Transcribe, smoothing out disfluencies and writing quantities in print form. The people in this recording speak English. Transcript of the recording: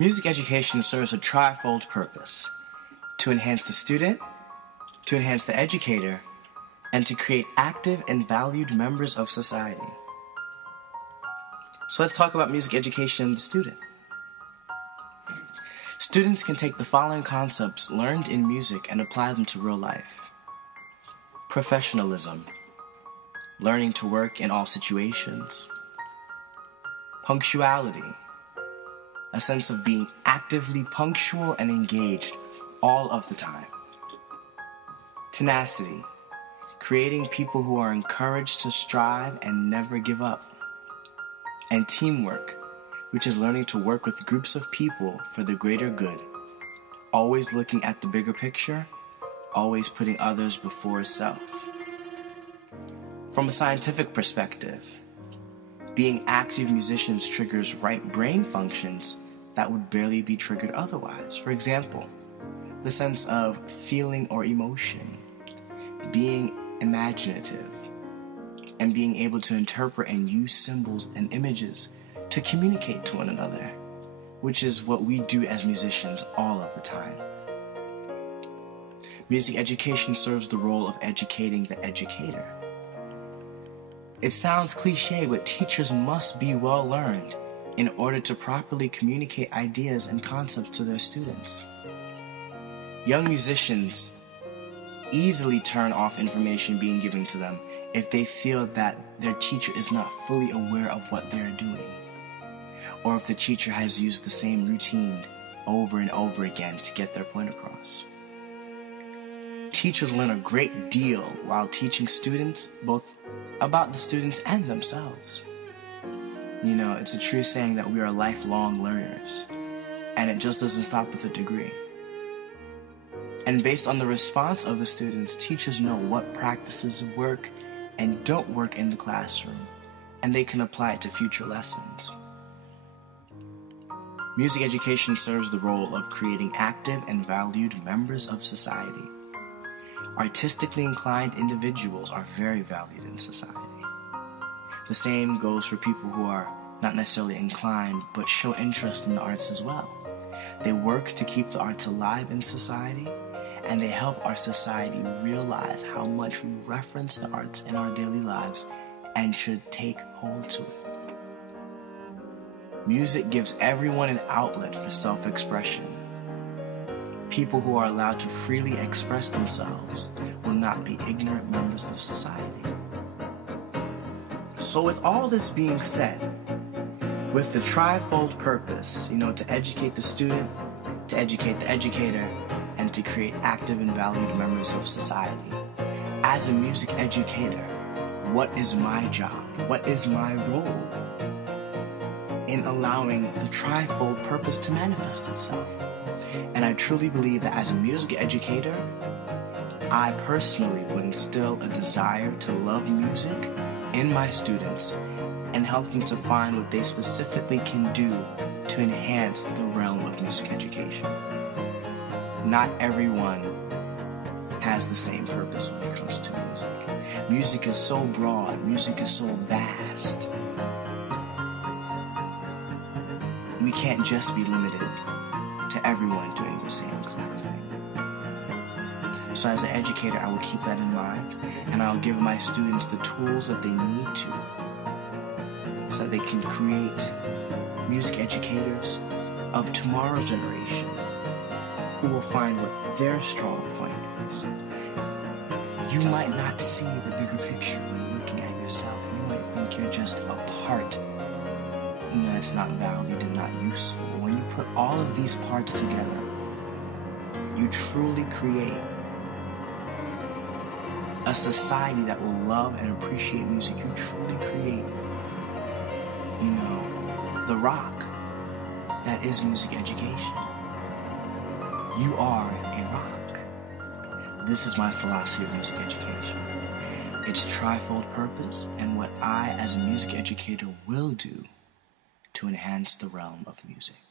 Music education serves a trifold purpose: to enhance the student, to enhance the educator, and to create active and valued members of society. So let's talk about music education and the student. Students can take the following concepts learned in music and apply them to real life. Professionalism, learning to work in all situations. Punctuality, a sense of being actively punctual and engaged all of the time. Tenacity, creating people who are encouraged to strive and never give up. And teamwork, which is learning to work with groups of people for the greater good, always looking at the bigger picture, always putting others before self. From a scientific perspective, being active musicians triggers right brain functions that would barely be triggered otherwise. For example, the sense of feeling or emotion, being imaginative, and being able to interpret and use symbols and images to communicate to one another, which is what we do as musicians all of the time. Music education serves the role of educating the educator. It sounds cliche, but teachers must be well learned in order to properly communicate ideas and concepts to their students. Young musicians easily turn off information being given to them if they feel that their teacher is not fully aware of what they're doing, or if the teacher has used the same routine over and over again to get their point across. Teachers learn a great deal while teaching students, both about the students and themselves. You know, it's a true saying that we are lifelong learners, and it just doesn't stop with a degree. And based on the response of the students, teachers know what practices work and don't work in the classroom, and they can apply it to future lessons. Music education serves the role of creating active and valued members of society. Artistically inclined individuals are very valued in society. The same goes for people who are not necessarily inclined, but show interest in the arts as well. They work to keep the arts alive in society, and they help our society realize how much we reference the arts in our daily lives and should take hold to it. Music gives everyone an outlet for self-expression. People who are allowed to freely express themselves will not be ignorant members of society. So with all this being said, with the trifold purpose, to educate the student, to educate the educator, and to create active and valued members of society, as a music educator, what is my job? What is my role in allowing the trifold purpose to manifest itself? And I truly believe that as a music educator, I personally would instill a desire to love music in my students and help them to find what they specifically can do to enhance the realm of music education. Not everyone has the same purpose when it comes to music. Music is so broad, music is so vast. We can't just be limited to everyone doing the same exact thing. So as an educator, I will keep that in mind, and I'll give my students the tools that they need to, so that they can create music educators of tomorrow's generation who will find what their strong point is. You might not see the bigger picture when you're looking at yourself. You might think you're just a part, and that it's not valued and not useful. When you put all of these parts together, you truly create a society that will love and appreciate music. You truly create, the rock that is music education. You are a rock. This is my philosophy of music education. It's trifold purpose and what I, as a music educator, will do to enhance the realm of music.